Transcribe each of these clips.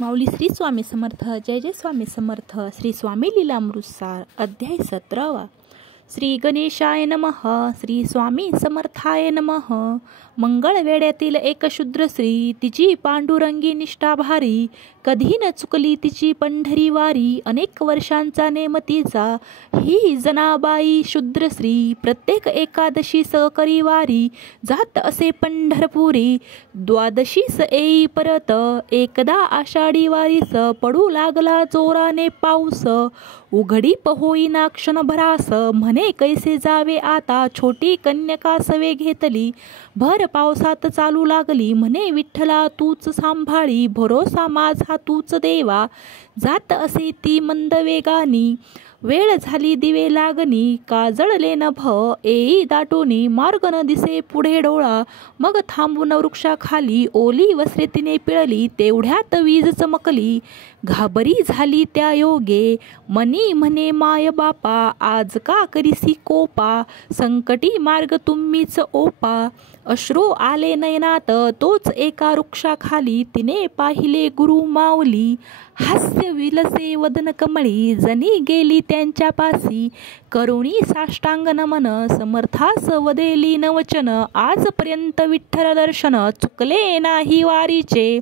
माऊली श्री स्वामी समर्थ. जय जय स्वामी समर्थ. श्री स्वामी लीलामृतसार अध्याय 17. श्री गणेशाय नमः. श्री स्वामी समर्थाय नमः. मंगळ वेड्यातील एक शूद्र स्त्री, तिची पांडुरंगी निष्ठा भारी, कधी न चुकली तिची पंढरी वारी. अनेक वर्षांचा नेम तिचा, ही जनाबाई शूद्र स्त्री, प्रत्येक एकादशी करी वारी, जात असे पंढरपुरी. द्वादशीस येई परत, एकदा आषाढी वारीस, पडू लागला जोराने पाऊस. उघडी होईना क्षणभरास, म्हणे कैसे जावे आता, छोटी कन्यका सवे घेतली, भर पावसात चालू लागली, म्हणे विठ्ठला तूच सांभाळी, भरोसा माझा तूच देवा. जात असे ती मंद वेगानी, वेळ झाली दिवे लागणी, काजळले नभ येई दाटोनी, मार्ग न दिसे पुढे डोळा. मग थांबून वृक्षाखाली, ओली वस्त्रे तिने पिळली, तेवढ्यात वीज चमकली, घाबरी झाली त्या योगे. मनी म्हणे माय बापा, आज का करीसी कोपा, संकटी मार्ग तुम्हीच ओपा. अश्रू आले नयनात, तोच एका वृक्षाखाली, तिने पाहिले गुरु माऊली. हास्य विलसे वदन कमळी, जनी गेली त्यांच्या पासी, करुणी साष्टांग नमन, समर्थास वदेली नवचन. आजपर्यंत विठ्ठल दर्शन, चुकले नाही वारीचे,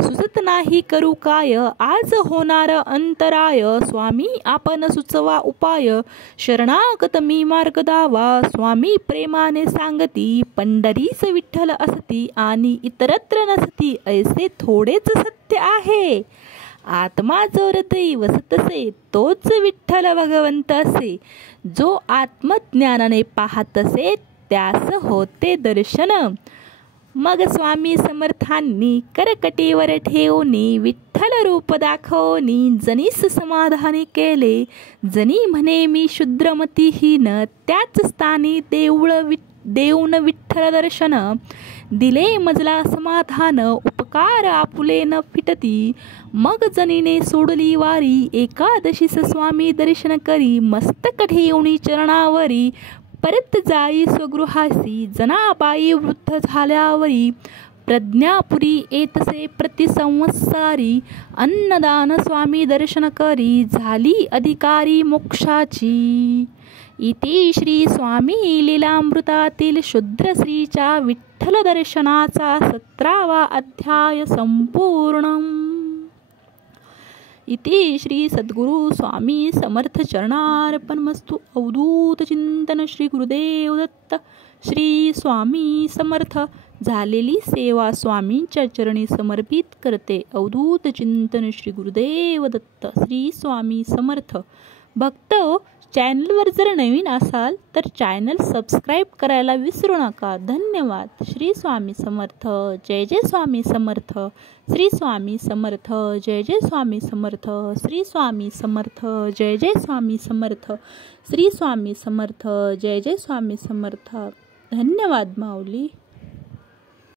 सुचत नाही करू काय, आज होणार अंतराय. स्वामी आपण सुचवा उपाय, शरणागत मी मार्ग दावा. स्वामी प्रेमाने सांगती, पंढरीस विठ्ठल असती, आणि इतरत्र नसती, ऐसे थोडेच सत्य आहे. आत्मा जो हृदयी वसतसे, तोच विठ्ठल भगवंत असे, जो आत्मज्ञानाने पाहतसे, त्यास होते दर्शन. मग स्वामी समर्थांनी करकटीवर ठेवूनी, विठ्ठल रूप दाखवनी, जनीस समाधानी केले. जनी म्हणे मी शूद्रमतीहीन, त्याच स्थानी देऊन विठ्ठल दर्शन, दिले मजला समाधान, उपकार आपुले न फिटती. मग जनीने सोडली वारी, एकादशीस स्वामी दर्शन करी, मस्तक ठेवणी चरणावरी, परत जाई स्वगृहासी. जनाबाई वृद्ध झाल्यावरी, प्रज्ञापुरी येतसे प्रतिसंवत्सारी, अन्नदान स्वामी दर्शन करी, झाली अधिकारी मोक्षाची. इति श्री स्वामी लीलामृतातील शूद्रश्रीच्या विठ्ठल दर्शनाचा 17वा अध्याय संपूर्ण. इति श्री सद्गुरु स्वामी समर्थ चरणार्पणमस्तु. अवधूत चिंतन श्री गुरुदेव दत्त. श्री स्वामी समर्थ. झालेली सेवा स्वामींच्या चरणी समर्पित करते. अवधूत चिंतन श्री गुरुदेव दत्त. श्री स्वामी समर्थ. भक्त, चॅनलवर जर नवीन असाल तर चॅनल सबस्क्राईब करायला विसरू नका. धन्यवाद. श्री स्वामी समर्थ. जय जय स्वामी समर्थ. श्री स्वामी समर्थ. जय जय स्वामी समर्थ. श्री स्वामी समर्थ. जय जय स्वामी समर्थ. श्री स्वामी समर्थ. जय जय स्वामी समर्थ. धन्यवाद माऊली.